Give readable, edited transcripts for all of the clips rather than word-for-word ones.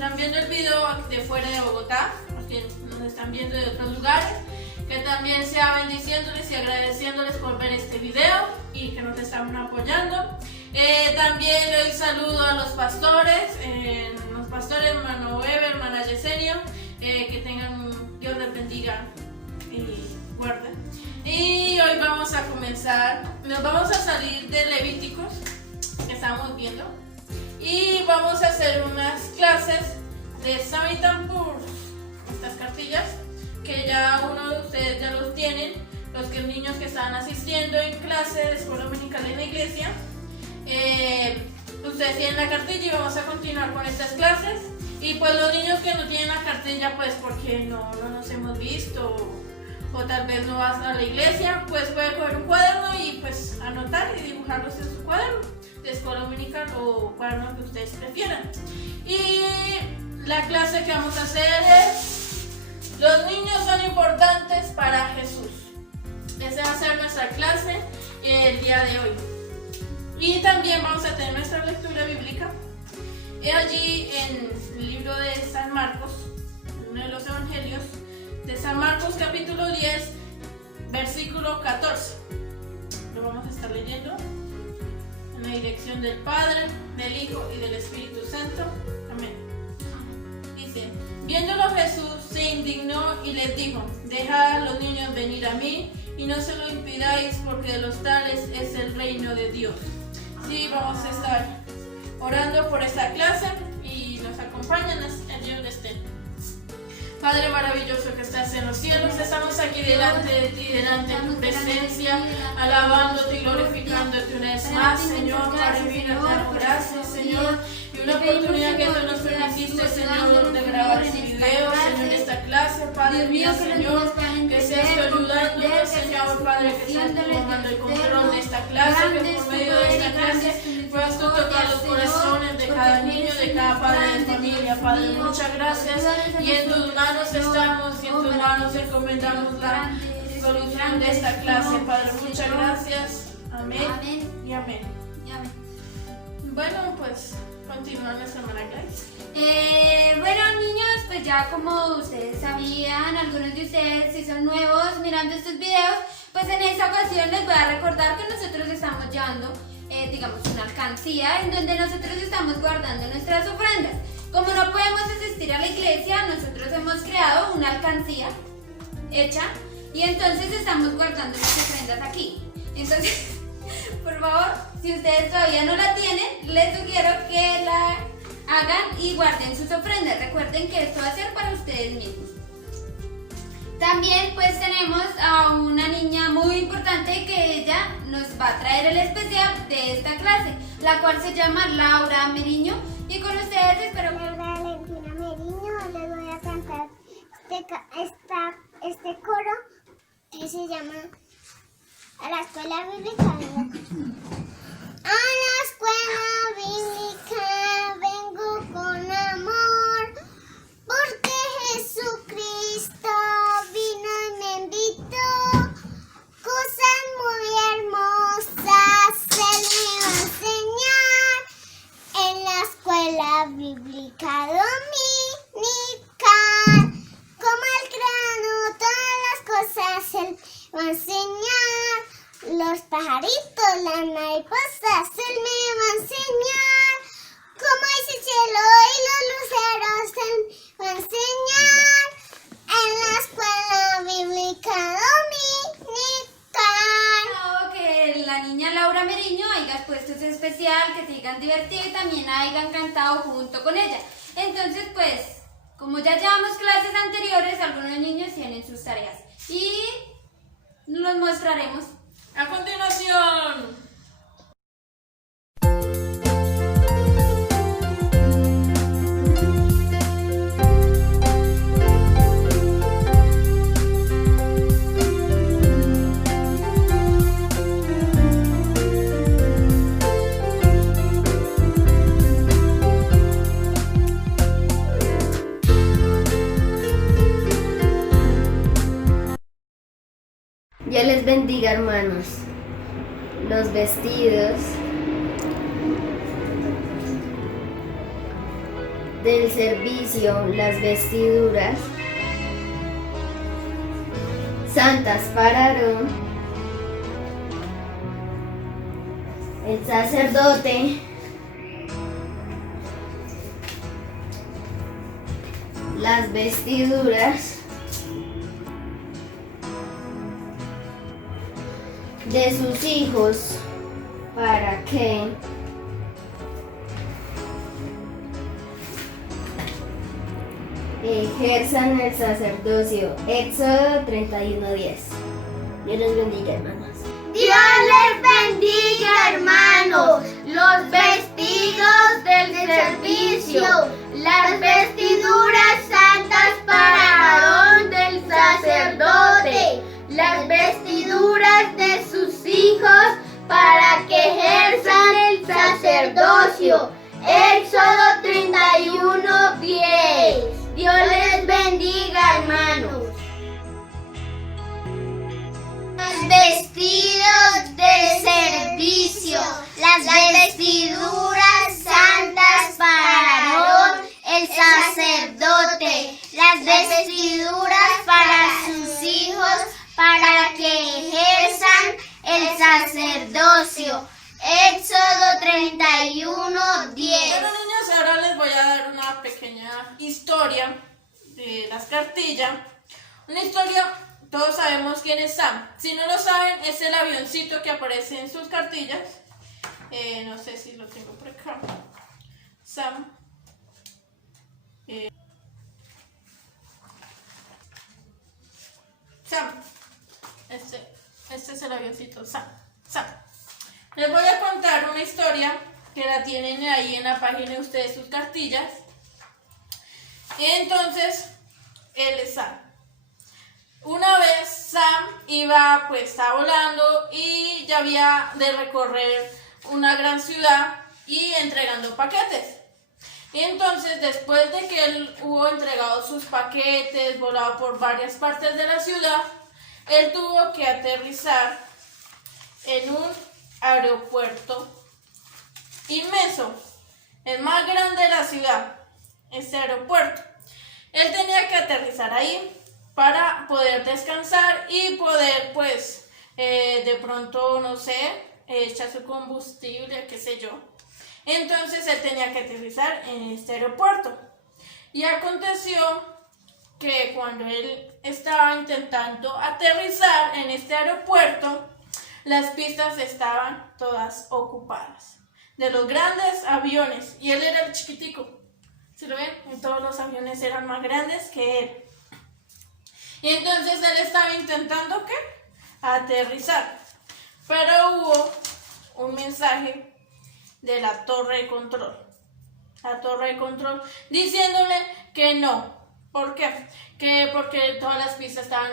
encuentran viendo el video de fuera de Bogotá, los que nos están viendo de otros lugares, que también sea bendiciéndoles y agradeciéndoles por ver este video y que nos están apoyando. También le doy saludo a los pastores, hermano Weber, hermana Yesenia, que Dios les bendiga y guarde. Y hoy vamos a comenzar, nos vamos a salir de Levíticos, que estamos viendo, y vamos a hacer unas clases de Samaritan-Pur, estas cartillas, que ya uno de ustedes ya los tienen, los niños que están asistiendo en clase de escuela dominical en la iglesia. Ustedes tienen la cartilla y vamos a continuar con estas clases. Y pues los niños que no tienen la cartilla, pues porque no nos hemos visto o tal vez no vas a la iglesia, pues puede coger un cuaderno y pues anotar y dibujarlos en su cuaderno de escuela dominical o cuaderno que ustedes prefieran. Y la clase que vamos a hacer es: los niños son importantes para Jesús. Esa va a ser nuestra clase el día de hoy. Y también vamos a tener nuestra lectura bíblica allí en el libro de San Marcos, uno de los evangelios de San Marcos, capítulo 10, versículo 14. Lo vamos a estar leyendo en la dirección del Padre, del Hijo y del Espíritu Santo. Amén. Dice: viéndolo Jesús se indignó y les dijo: dejad a los niños venir a mí y no se lo impidáis, porque de los tales es el reino de Dios. Sí, vamos a estar orando por esta clase y nos acompañan allí donde estén. Padre maravilloso que estás en los cielos, estamos aquí delante de ti, delante de tu presencia, alabándote y glorificándote una vez más, Señor. Padre mío, te damos gracias, Señor, y una oportunidad que tú nos permitiste, Señor, de grabar este video, Señor, esta clase. Padre mío, Señor, que seas tú ayudándonos, Señor, Padre, que seas tú tomando el control de esta clase, que por medio de esta clase puedas tú tocar los corazones de cada niño, de cada padre de familia. Padre, muchas gracias, y en tus manos estamos, y en tus manos encomendamos la solución de esta clase. Padre, muchas gracias. Amén y amén. Bueno, pues continúa nuestra hermana Grace. Bueno, niños, pues ya como ustedes sabían, algunos de ustedes, si son nuevos mirando estos videos, pues en esta ocasión les voy a recordar que nosotros estamos llevando, digamos, una alcancía en donde nosotros estamos guardando nuestras ofrendas. Como no podemos asistir a la iglesia, nosotros hemos creado una alcancía hecha y entonces estamos guardando las ofrendas aquí. Entonces, por favor, si ustedes todavía no la tienen, les sugiero que la hagan y guarden sus ofrendas. Recuerden que esto va a ser para ustedes mismos. También pues tenemos a una niña muy importante que ella nos va a traer el especial de esta clase, la cual se llama Laura Meriño, y con ustedes espero que... Laura Valentina Meriño, les voy a cantar este coro que se llama A la escuela bíblica. A la escuela bíblica vengo con amor, porque Jesucristo vino y me invitó. Cosas muy hermosas Él me va a enseñar en la escuela bíblica dominical. Como el grano, todas las cosas Él va a enseñar. Los pajaritos, las mariposas Él me va a enseñar. Como es el cielo y los luceros Él va a enseñar en la escuela bíblica dominical. Espero que la niña Laura Meriño haya puesto ese especial, que te hayan divertido y también hayan cantado junto con ella. Entonces pues, como ya llevamos clases anteriores, algunos niños tienen sus tareas y los mostraremos A continuación, Dios les bendiga, hermanos. Los vestidos del servicio, las vestiduras santas para Aarón, el sacerdote, las vestiduras de sus hijos para que ejerzan el sacerdocio. Éxodo 31:10. Dios les bendiga, hermanos. Dios les bendiga, hermanos. Los vestidos del servicio, las vestiduras santas para Aarón del sacerdote, las vestiduras de sus hijos para que ejerzan el sacerdocio. Éxodo 31:10. Dios les bendiga, hermanos. Los vestidos de servicio, las vestiduras santas para Aarón, el sacerdote, las vestiduras para sus hijos para que ejerzan el sacerdocio. Éxodo 31:10. Bueno, niños, ahora les voy a dar una pequeña historia de las cartillas. Una historia, todos sabemos quién es Sam. Si no lo saben, es el avioncito que aparece en sus cartillas. No sé si lo tengo por acá. Sam. Sam. Este es el avioncito. Sam. Les voy a contar una historia que la tienen ahí en la página de ustedes, sus cartillas. Entonces, él es Sam. Una vez Sam estaba volando y ya había de recorrer una gran ciudad y entregando paquetes. Y entonces, después de que él hubo entregado sus paquetes, volado por varias partes de la ciudad, él tuvo que aterrizar en un aeropuerto inmenso, el más grande de la ciudad, este aeropuerto. Él tenía que aterrizar ahí para poder descansar y poder, de pronto, no sé, echar su combustible, qué sé yo. Entonces él tenía que aterrizar en este aeropuerto. Y aconteció que cuando él estaba intentando aterrizar en este aeropuerto, las pistas estaban todas ocupadas de los grandes aviones y él era el chiquitico. ¿Sí lo ven? Y todos los aviones eran más grandes que él. Y entonces él estaba intentando ¿qué? Aterrizar. Pero hubo un mensaje de la torre de control. La torre de control diciéndole que no. ¿Por qué? Porque todas las pistas estaban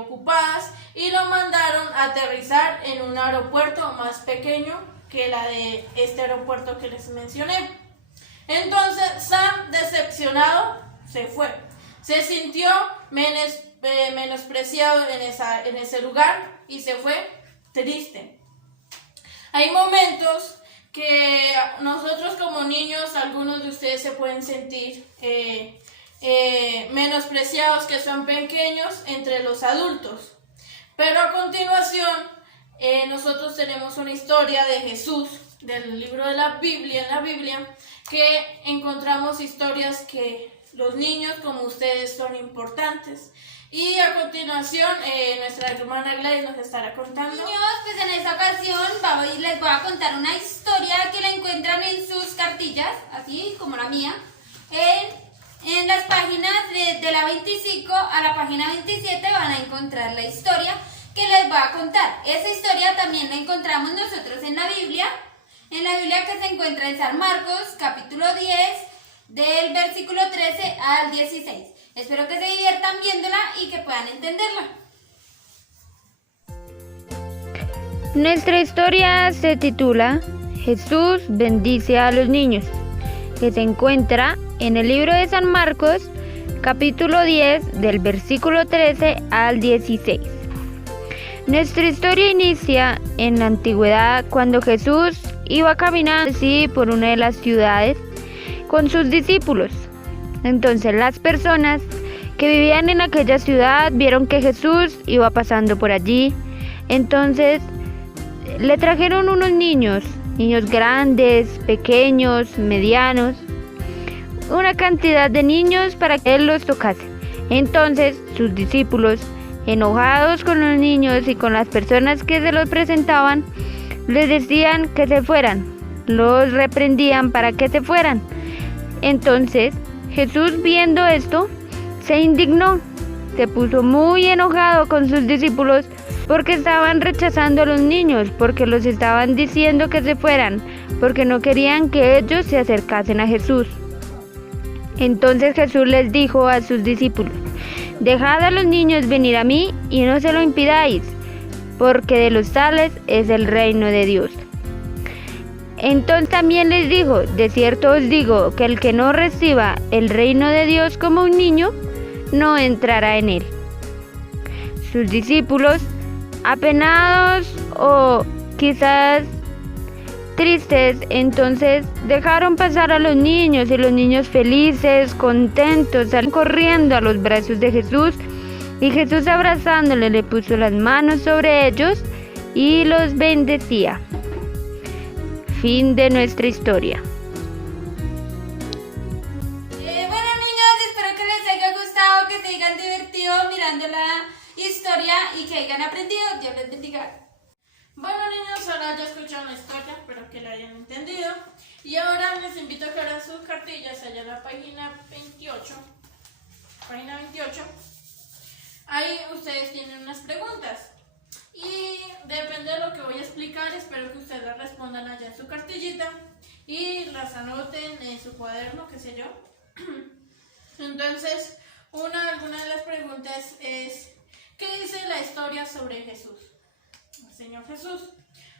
ocupadas y lo mandaron a aterrizar en un aeropuerto más pequeño que la de este aeropuerto que les mencioné. Entonces Sam, decepcionado, se fue. Se sintió menospreciado en ese lugar y se fue triste. Hay momentos que nosotros como niños, algunos de ustedes se pueden sentir menospreciados, que son pequeños entre los adultos. Pero a continuación, nosotros tenemos una historia de Jesús, del libro de la Biblia, en la Biblia, que encontramos historias que los niños como ustedes son importantes. Y a continuación, nuestra hermana Gladys nos estará contando. Niños, pues en esta ocasión les voy a contar una historia que la encuentran en sus cartillas, así como la mía, en las páginas de la 25 a la página 27 van a encontrar la historia que les voy a contar. Esa historia también la encontramos nosotros en la Biblia que se encuentra en San Marcos, capítulo 10, del versículo 13 al 16. Espero que se diviertan viéndola y que puedan entenderla. Nuestra historia se titula Jesús bendice a los niños, que se encuentra en el libro de San Marcos, capítulo 10, del versículo 13 al 16. Nuestra historia inicia en la antigüedad, cuando Jesús iba caminando así por una de las ciudades con sus discípulos. Entonces las personas que vivían en aquella ciudad vieron que Jesús iba pasando por allí. Entonces le trajeron unos niños grandes, pequeños, medianos, una cantidad de niños para que él los tocase. Entonces sus discípulos, enojados con los niños y con las personas que se los presentaban, les decían que se fueran, los reprendían para que se fueran. Entonces Jesús, viendo esto, se indignó, se puso muy enojado con sus discípulos porque estaban rechazando a los niños, porque los estaban diciendo que se fueran, porque no querían que ellos se acercasen a Jesús. Entonces Jesús les dijo a sus discípulos: dejad a los niños venir a mí y no se lo impidáis, porque de los tales es el reino de Dios. Entonces también les dijo: de cierto os digo que el que no reciba el reino de Dios como un niño, no entrará en él. Sus discípulos, apenados o quizás tristes, entonces dejaron pasar a los niños, y los niños felices, contentos, salieron corriendo a los brazos de Jesús, y Jesús, abrazándoles, le puso las manos sobre ellos y los bendecía. Fin de nuestra historia. Bueno, niños, espero que les haya gustado, que se hayan divertido mirando la historia y que hayan aprendido. Dios les bendiga. Bueno, niños, ahora ya escucharon la historia, espero que la hayan entendido. Y ahora les invito a que hagan sus cartillas allá en la página 28. Página 28. Ahí ustedes tienen unas preguntas. Y depende de lo que voy a explicar, espero que ustedes las respondan allá en su cartillita y las anoten en su cuaderno, qué sé yo. Entonces, alguna de las preguntas es: ¿qué dice la historia sobre Jesús? El Señor Jesús.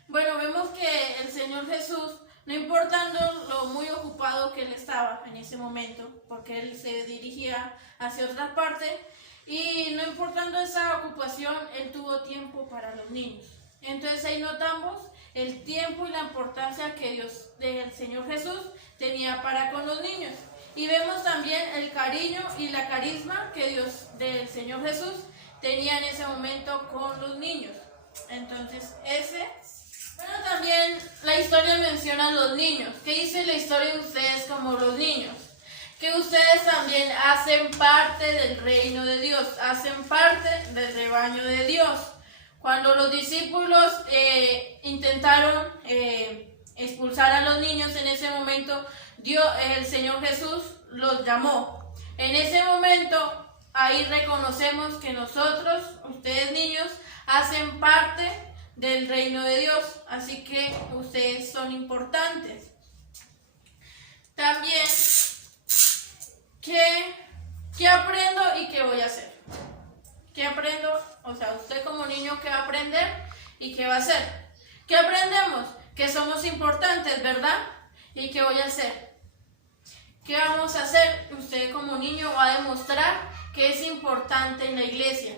Bueno, vemos que el Señor Jesús, no importando lo muy ocupado que él estaba en ese momento, porque él se dirigía hacia otra parte, y no importando esa ocupación, él tuvo tiempo para los niños. Entonces ahí notamos el tiempo y la importancia que Dios, del Señor Jesús, tenía para con los niños. Y vemos también el cariño y la carisma que Dios, del Señor Jesús, tenía en ese momento con los niños. Entonces bueno, también la historia menciona a los niños. ¿Qué dice la historia de ustedes como los niños? Que ustedes también hacen parte del reino de Dios, hacen parte del rebaño de Dios. Cuando los discípulos intentaron expulsar a los niños, en ese momento el Señor Jesús los llamó. En ese momento, ahí reconocemos que nosotros, ustedes niños, hacen parte del reino de Dios, así que ustedes son importantes. También, ¿qué aprendo y qué voy a hacer? ¿Qué aprendo? O sea, usted como niño, ¿qué va a aprender y qué va a hacer? ¿Qué aprendemos? Que somos importantes, ¿verdad? ¿Y qué voy a hacer? ¿Qué vamos a hacer? Usted como niño va a demostrar que es importante en la iglesia.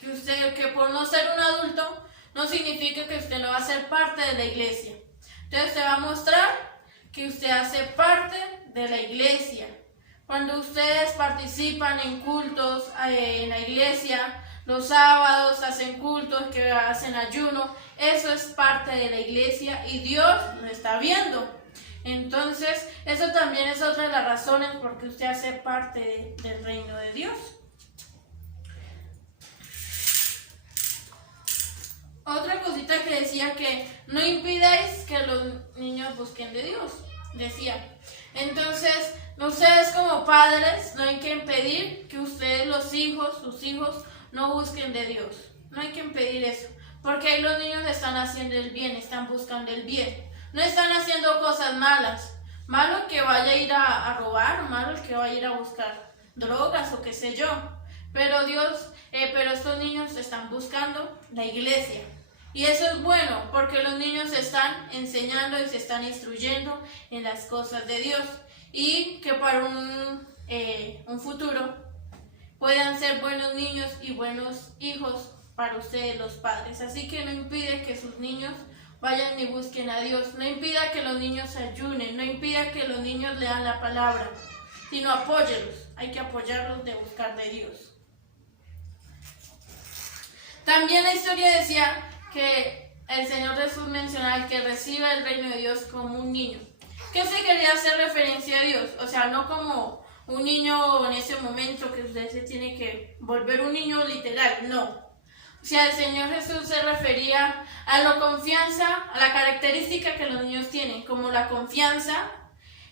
Que por no ser un adulto, no significa que usted no va a ser parte de la iglesia. Entonces usted va a mostrar que usted hace parte de la iglesia. Cuando ustedes participan en cultos en la iglesia, los sábados hacen cultos, que hacen ayuno, eso es parte de la iglesia y Dios lo está viendo. Entonces, eso también es otra de las razones por qué usted hace parte del reino de Dios. Otra cosita que decía, que no impidáis que los niños busquen de Dios, decía. Entonces, ustedes como padres no hay que impedir que ustedes, sus hijos, no busquen de Dios. No hay que impedir eso, porque ahí los niños están haciendo el bien, están buscando el bien. No están haciendo cosas malas. Malo que vaya a ir a robar, malo que vaya a ir a buscar drogas o qué sé yo. Pero estos niños están buscando la iglesia. Y eso es bueno, porque los niños se están enseñando y se están instruyendo en las cosas de Dios. Y que para un futuro puedan ser buenos niños y buenos hijos para ustedes los padres. Así que no impide que sus niños vayan y busquen a Dios. No impida que los niños ayunen, no impida que los niños lean la palabra, sino apóyelos. Hay que apoyarlos de buscar de Dios. También la historia decía que el Señor Jesús mencionaba el que reciba el reino de Dios como un niño. ¿Qué se quería hacer referencia a Dios? O sea, no como un niño en ese momento que usted se tiene que volver un niño literal, no. O sea, el Señor Jesús se refería a la confianza, a la característica que los niños tienen, como la confianza,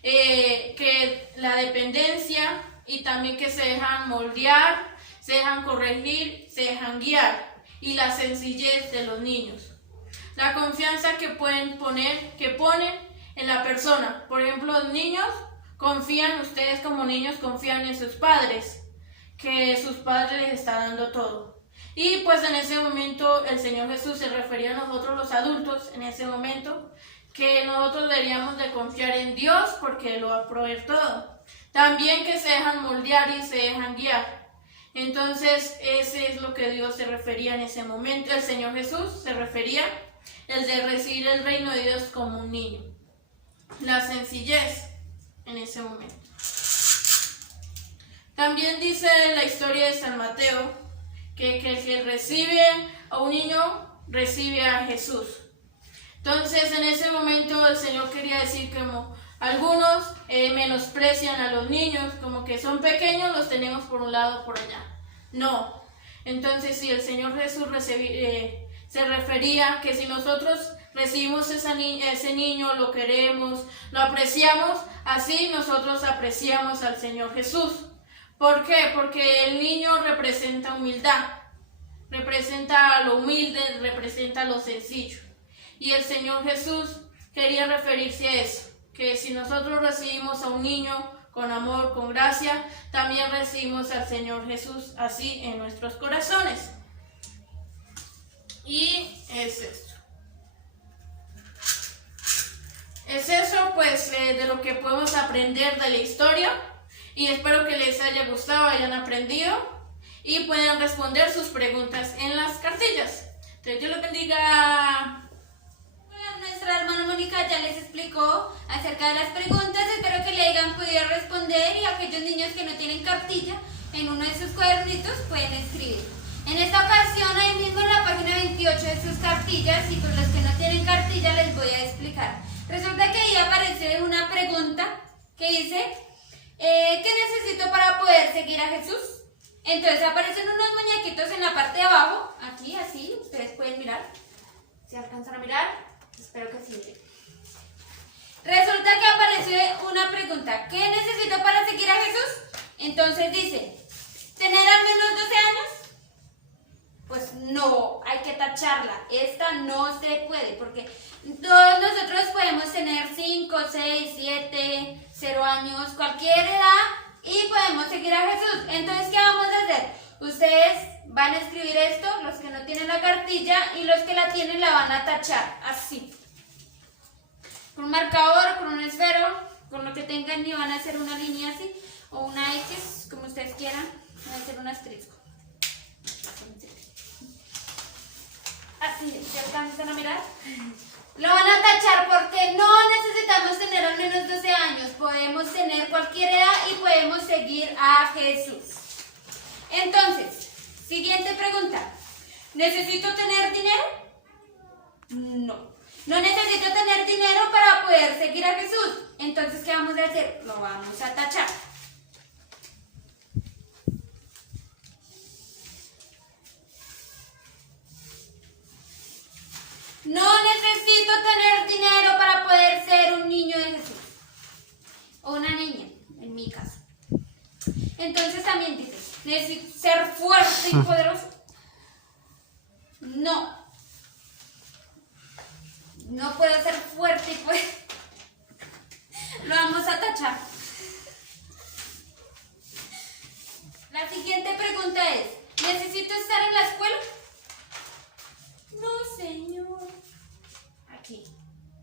que la dependencia y también que se dejan moldear, se dejan corregir, se dejan guiar, y la sencillez de los niños. La confianza que ponen en la persona. Por ejemplo, los niños confían, ustedes como niños confían en sus padres, que sus padres les están dando todo. Y pues en ese momento el Señor Jesús se refería a nosotros los adultos, en ese momento, que nosotros deberíamos de confiar en Dios porque Él lo va a proveer todo. También que se dejan moldear y se dejan guiar. Entonces, ese es lo que Dios se refería en ese momento. El Señor Jesús se refería el de recibir el reino de Dios como un niño. La sencillez en ese momento. También dice la historia de San Mateo que el que recibe a un niño, recibe a Jesús. Entonces, en ese momento el Señor quería decir como algunos menosprecian a los niños, como que son pequeños, los tenemos por un lado o por allá. No. Entonces, si el Señor Jesús se refería que si nosotros recibimos ese niño, lo queremos, lo apreciamos, así nosotros apreciamos al Señor Jesús. ¿Por qué? Porque el niño representa humildad, representa lo humilde, representa lo sencillo. Y el Señor Jesús quería referirse a eso, que si nosotros recibimos a un niño con amor, con gracia, también recibimos al Señor Jesús así en nuestros corazones. Y es esto. Es eso pues de lo que podemos aprender de la historia, y espero que les haya gustado, hayan aprendido y puedan responder sus preguntas en las cartillas. Entonces, Dios los bendiga. Nuestra hermana Mónica ya les explicó acerca de las preguntas, espero que le hayan podido responder, y aquellos niños que no tienen cartilla, en uno de sus cuadernitos pueden escribir. En esta ocasión, ahí mismo en la página 28 de sus cartillas, y por los que no tienen cartilla les voy a explicar. Resulta que ahí aparece una pregunta que dice, ¿qué necesito para poder seguir a Jesús? Entonces aparecen unos muñequitos en la parte de abajo, aquí así, ustedes pueden mirar, ¿se alcanzan a mirar? Espero que sí, miren. Resulta que aparece una pregunta, ¿qué necesito para seguir a Jesús? Entonces dice, ¿tener al menos 12 años? Pues no, hay que tacharla, esta no se puede, porque todos nosotros podemos tener 5, 6, 7, 0 años, cualquier edad, y podemos seguir a Jesús. Entonces, ¿qué vamos a hacer? Ustedes van a escribir esto, los que no tienen la cartilla, y los que la tienen la van a tachar, así. Con un marcador, con un esfero, con lo que tengan, y van a hacer una línea así, o una X, como ustedes quieran, van a hacer un asterisco. Así, ¿se alcanzan a mirar? Lo van a tachar porque no necesitamos tener al menos 12 años, podemos tener cualquier edad y podemos seguir a Jesús. Entonces, siguiente pregunta, ¿necesito tener dinero? No, no necesito tener dinero para poder seguir a Jesús. Entonces, ¿qué vamos a hacer? Lo vamos a tachar. No necesito tener dinero para poder ser un niño de Jesús. O una niña, en mi caso. Entonces también dice, ¿necesito ser fuerte y poderoso? No. No puedo ser fuerte y poderoso. Lo vamos a tachar. La siguiente pregunta es, ¿necesito estar en la escuela? No, señor. Aquí.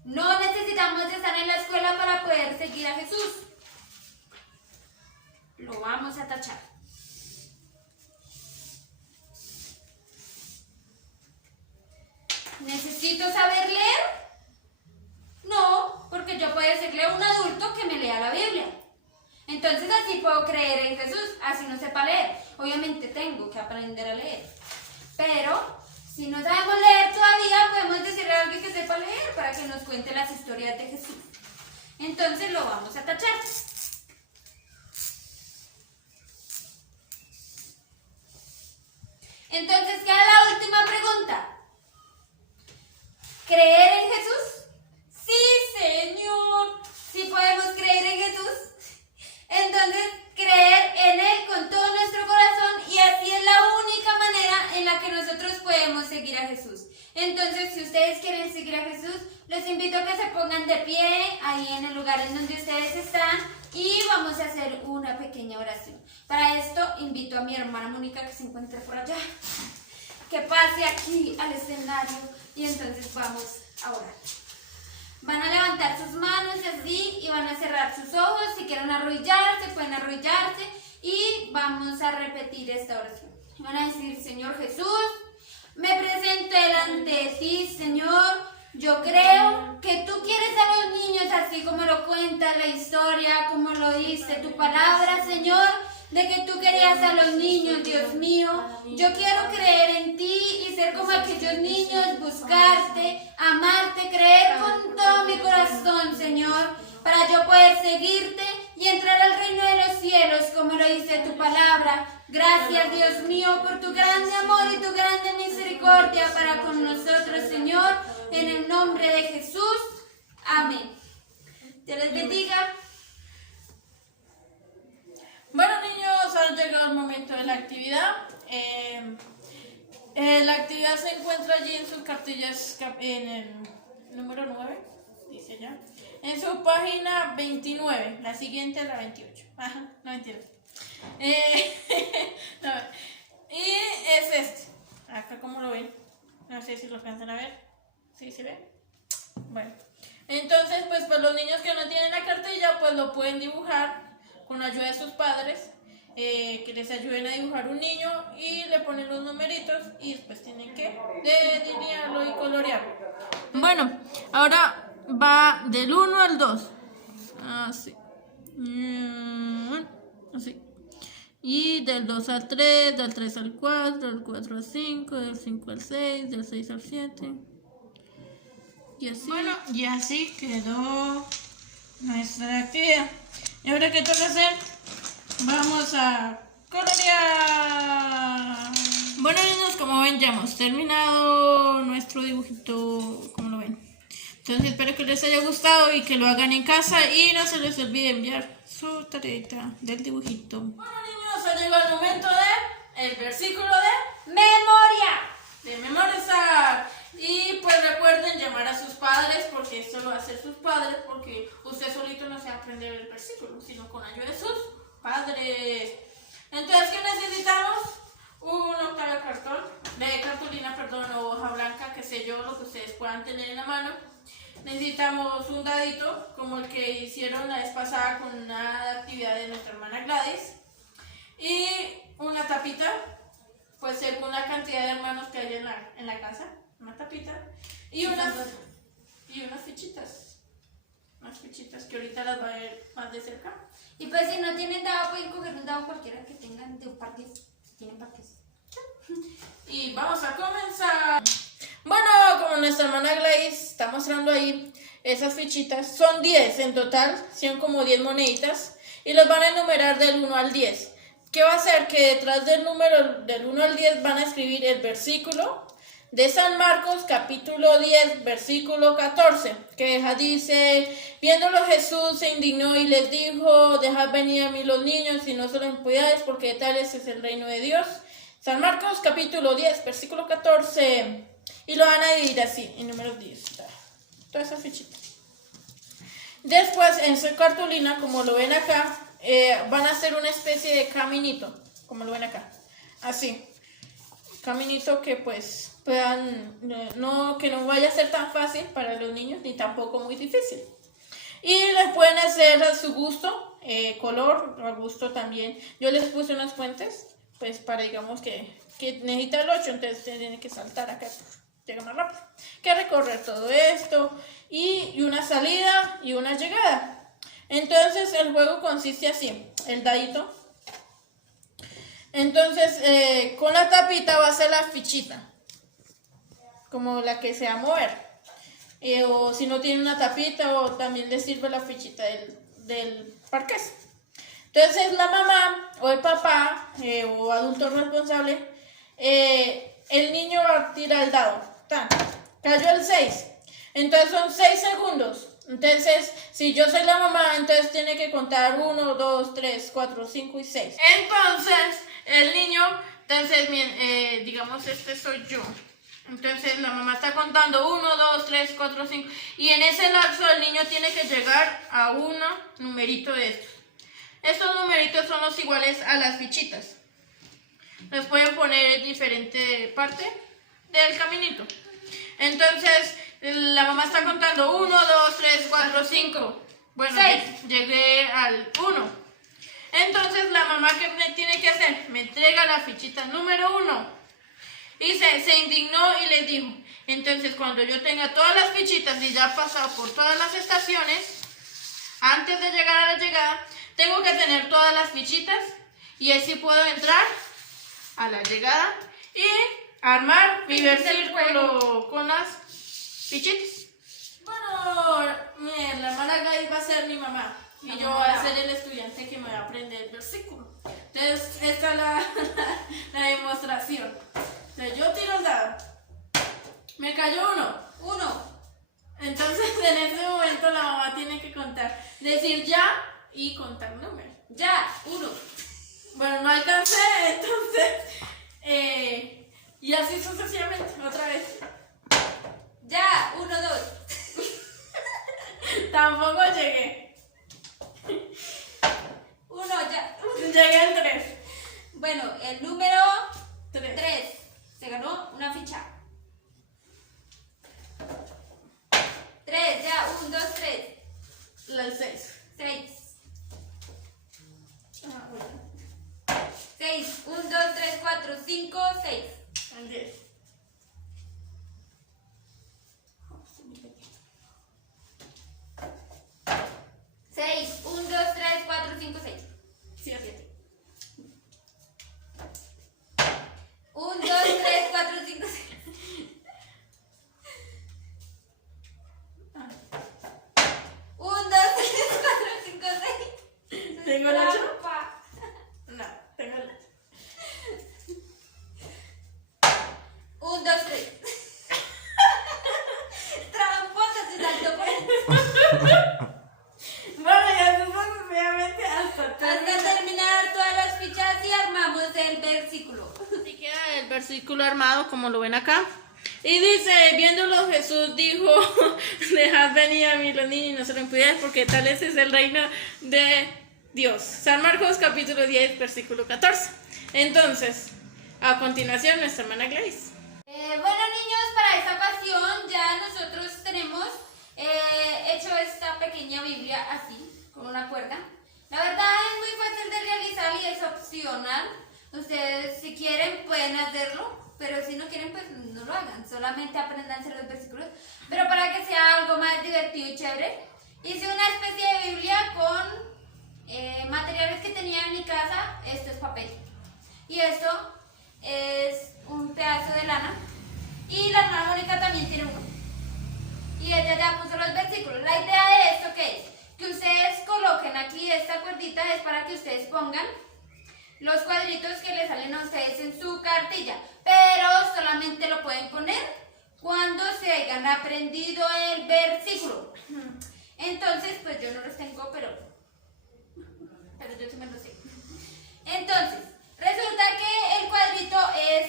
No necesitamos estar en la escuela para poder seguir a Jesús. Lo vamos a tachar. ¿Necesito saber leer? sí puedo creer en Jesús, así no sepa leer. Obviamente tengo que aprender a leer. Pero si no sabemos leer todavía, podemos decirle a alguien que sepa leer para que nos cuente las historias de Jesús. Entonces lo vamos a tachar. Entonces queda la última pregunta. ¿Creer en Jesús? Sí, Señor. Sí podemos creer en Jesús. Entonces, creer en Él con todo nuestro corazón, y así es la única manera en la que nosotros podemos seguir a Jesús. Entonces, si ustedes quieren seguir a Jesús, los invito a que se pongan de pie ahí en el lugar en donde ustedes están y vamos a hacer una pequeña oración. Para esto, invito a mi hermana Mónica, que se encuentre por allá, que pase aquí al escenario y entonces vamos a orar. Van a levantar sus manos así y van a cerrar sus ojos. Si quieren arrodillarse, pueden arrodillarse y vamos a repetir esta oración. Van a decir: Señor Jesús, me presento delante de ti, Señor. Yo creo que tú quieres a los niños así como lo cuenta la historia, como lo dice tu palabra, Señor, de que tú querías a los niños, Dios mío. Yo quiero creer en ti y ser como aquellos niños, buscarte, amarte, creer con todo mi corazón, Señor, para yo poder seguirte y entrar al reino de los cielos, como lo dice tu palabra. Gracias, Dios mío, por tu grande amor y tu grande misericordia para con nosotros, Señor, en el nombre de Jesús. Amén. Dios les bendiga. Bueno, niños, ha llegado el momento de la actividad. La actividad se encuentra allí en sus cartillas, en el número 9, dice ya. En su página 29, la siguiente es la 28. Ajá, la 29. No, y es este. Acá, ¿cómo lo ven? No sé si lo alcanzan a ver. ¿Sí se ve? Bueno. Entonces, pues los niños que no tienen la cartilla, pues lo pueden dibujar con la ayuda de sus padres, que les ayuden a dibujar un niño y le ponen los numeritos y después tienen que delinearlo y colorearlo. Bueno, ahora va del 1 al 2. Así. Así. Y del 2 al 3, del 3 al 4, del 4 al 5, del 5 al 6, del 6 al 7. Y así. Bueno, y así quedó nuestra actividad. ¿Y ahora qué toca hacer? Vamos a colorear. Bueno, niños, como ven, ya hemos terminado nuestro dibujito, como lo ven. Entonces espero que les haya gustado y que lo hagan en casa y no se les olvide enviar su tarjeta del dibujito. Bueno, niños, ha llegado el momento de el versículo de Memoria. de memorizar. Y pues recuerden llamar a sus padres, porque esto lo va a hacer sus padres, porque usted solito no se va a aprender el versículo, sino con ayuda de sus padres. Entonces, ¿qué necesitamos? Un octavo de cartulina, o hoja blanca, que sé yo, lo que ustedes puedan tener en la mano. Necesitamos un dadito, como el que hicieron la vez pasada con una actividad de nuestra hermana Gladys. Y una tapita, pues según la cantidad de hermanos que hay en la casa. Una tapita y unas fichitas. Unas fichitas que ahorita las va a ver más de cerca. Y pues si no tienen dado, pueden coger un dado cualquiera que tengan de un parque. Si tienen parques. Y vamos a comenzar. Bueno, como nuestra hermana Gladys está mostrando ahí, esas fichitas son 10 en total, son como 10 moneditas y las van a enumerar del 1 al 10. ¿Qué va a hacer? Que detrás del número del 1 al 10 van a escribir el versículo de San Marcos, capítulo 10, versículo 14, que dice: viéndolo Jesús se indignó y les dijo: dejad venir a mí los niños y no se los impidáis, porque de tales es el reino de Dios. San Marcos, capítulo 10, versículo 14, y lo van a dividir así, en números 10, todas esas fichitas. Después, en su cartulina, como lo ven acá, van a hacer una especie de caminito, como lo ven acá, así. Caminito que pues puedan, que no vaya a ser tan fácil para los niños ni tampoco muy difícil. Y les pueden hacer a su gusto, color, a gusto también. Yo les puse unas fuentes, pues para digamos que necesita el 8, entonces tienen que saltar acá, llega más rápido. Que recorrer todo esto y una salida y una llegada. Entonces el juego consiste así: el dadito. Entonces, con la tapita va a ser la fichita, como la que se va a mover. O si no tiene una tapita, o también le sirve la fichita del parqués. Entonces la mamá o el papá o adulto responsable, el niño va a tirar el dado. ¡Tan! Cayó el 6. Entonces son 6 segundos. Entonces, si yo soy la mamá, entonces tiene que contar 1, 2, 3, 4, 5 y 6. Entonces, el niño, entonces, digamos, este soy yo. Entonces, la mamá está contando 1, 2, 3, 4, 5. Y en ese lapso, el niño tiene que llegar a un numerito de estos. Estos numeritos son los iguales a las fichitas. Los pueden poner en diferente parte del caminito. Entonces, la mamá está contando 1, 2, 3, 4, 5. Bueno, llegué al 1. Entonces, la mamá, ¿qué me tiene que hacer? Me entrega la fichita número 1. Y se indignó y les dijo, entonces, cuando yo tenga todas las fichitas y ya he pasado por todas las estaciones, antes de llegar a la llegada, tengo que tener todas las fichitas y así puedo entrar a la llegada y armar mi versículo con las fichitas. Bueno, miren, la hermana Gladys va a ser mi mamá y yo voy a ser el estudiante que me va a aprender el versículo. Entonces, esta es la demostración. Entonces, yo tiro el dado. Me cayó 1. Entonces, en ese momento la mamá tiene que contar, decir ya y contar números. Ya, 1. Bueno, no alcancé, entonces, y así sucesivamente, otra vez. Ya, 1, 2. Tampoco llegué. 1, ya. Llegué al 3. Bueno, el número 3. 3. Se ganó una ficha. 3, ya, 1, 2, 3. El 6. 6. Ah, bueno. 6, 1, 2, 3, 4, 5, 6. El 10. 6, 1, 2, 3, 4, 5, 6. 7. 1, 2, 3, 4, 5, 6. 1, 2, 3, 4, 5, 6. ¿Tengo el 8? No, tengo el 8. 1, 2, 3. Tramposa, se saltó por el... Bueno, ya obviamente hasta terminar todas las fichas y armamos el versículo. Así queda el versículo armado, como lo ven acá. Y dice, viéndolo Jesús dijo, dejad venir a mí los niños y no se lo impidáis, porque tal es el reino de Dios. San Marcos capítulo 10, versículo 14. Entonces, a continuación, nuestra hermana Gladys. Bueno, niños, para esta ocasión ya nosotros tenemos hecho esta pequeña Biblia así, con una cuerda. La verdad es muy fácil de realizar y es opcional. Ustedes, si quieren, pueden hacerlo, pero si no quieren, pues no lo hagan. Solamente apréndanse los versículos. Pero para que sea algo más divertido y chévere, hice una especie de Biblia con materiales que tenía en mi casa. Esto es papel. Y esto es un pedazo de lana. Y la hermana Mónica también tiene uno. Y ella ya puso los versículos. La idea de esto, ¿qué es? Que ustedes coloquen aquí esta cuerdita, es para que ustedes pongan los cuadritos que les salen a ustedes en su cartilla, pero solamente lo pueden poner cuando se hayan aprendido el versículo. Entonces, pues yo no los tengo, pero yo sí me los sé. Entonces, resulta que el cuadrito es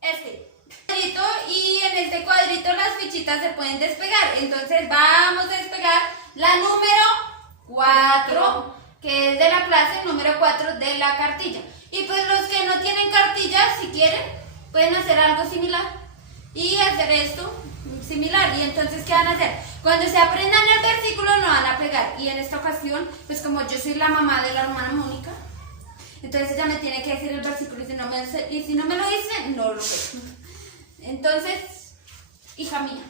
este cuadrito, y en este cuadrito las fichitas se pueden despegar. Entonces vamos a despegar la número 4, que es de la clase número 4 de la cartilla. Y pues los que no tienen cartilla, si quieren, pueden hacer algo similar y hacer esto similar. Y entonces, ¿qué van a hacer? Cuando se aprendan el versículo lo van a pegar. Y en esta ocasión, pues como yo soy la mamá de la hermana Mónica, entonces ella me tiene que decir el versículo, y si no me lo dice, no lo pego. Entonces, hija mía.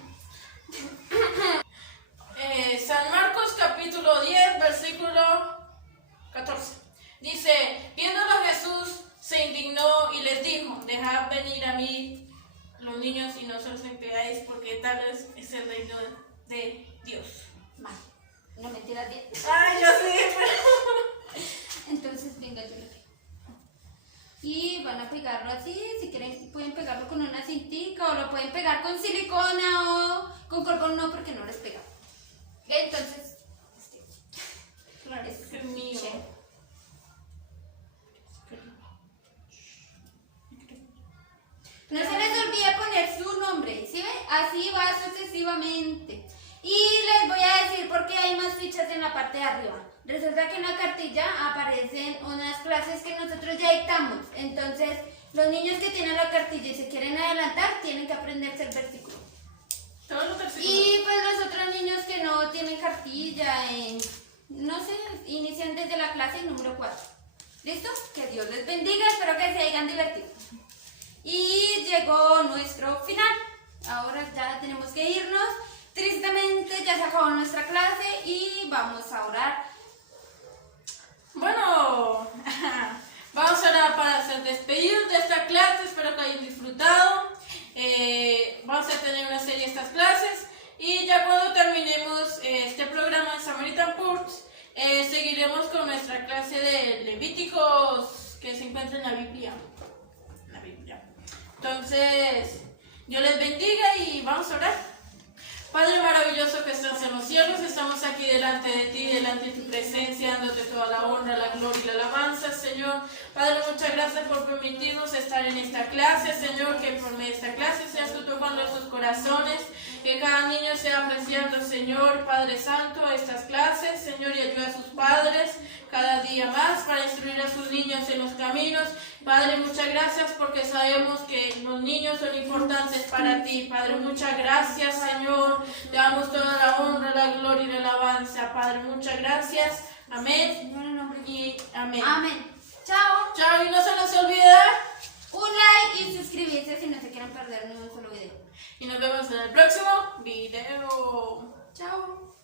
San Marcos capítulo 10, versículo 14. Dice, viéndolo Jesús se indignó y les dijo, dejad venir a mí los niños y no se los impidáis, porque tal es el reino de Dios. Mal. No mentiras bien. Ay, yo sé, pero... Entonces, venga, yo lo pego. Y van a pegarlo así, si quieren pueden pegarlo con una cintica o lo pueden pegar con silicona o con carbón, no, porque no les pega. Entonces, flores. Es mío. No se les olvide poner su nombre, ¿sí ven? Así va sucesivamente. Y les voy a decir por qué hay más fichas en la parte de arriba. Resulta que en la cartilla aparecen unas clases que nosotros ya dictamos. Entonces, los niños que tienen la cartilla y se quieren adelantar, tienen que aprenderse el versículo. Todos los versículos. Y pues los otros niños que no tienen cartilla, no sé, inician desde la clase número 4. ¿Listo? Que Dios les bendiga, espero que se hayan divertido. Y llegó nuestro final. Ahora ya tenemos que irnos. Tristemente ya se acabó nuestra clase y vamos a orar. Bueno, vamos a orar para ser despedidos de esta clase. Espero que hayan disfrutado. Vamos a tener una serie de estas clases. Y ya cuando terminemos este programa de Samaritan Purse, seguiremos con nuestra clase de Levíticos que se encuentra en la Biblia. Entonces, Dios les bendiga y vamos a orar. Padre maravilloso que estás en los cielos, estamos aquí delante de ti, delante de tu presencia, dándote toda la honra, la gloria y la alabanza, Señor. Padre, muchas gracias por permitirnos estar en esta clase, Señor, que por medio de esta clase seas tú tocando sus corazones, que cada niño sea apreciando, Señor, Padre Santo, estas clases, Señor, y ayuda a sus padres cada día más para instruir a sus niños en los caminos. Padre, muchas gracias porque sabemos que los niños son importantes para ti. Padre, muchas gracias, Señor. Te damos toda la honra, la gloria y la alabanza. Padre, muchas gracias. Amén. Y amén. Amén. Chao. Chao, y no se nos olvide dar Un like y suscribirse si no se quieren perder ni un solo video. y nos vemos en el próximo video. Chao.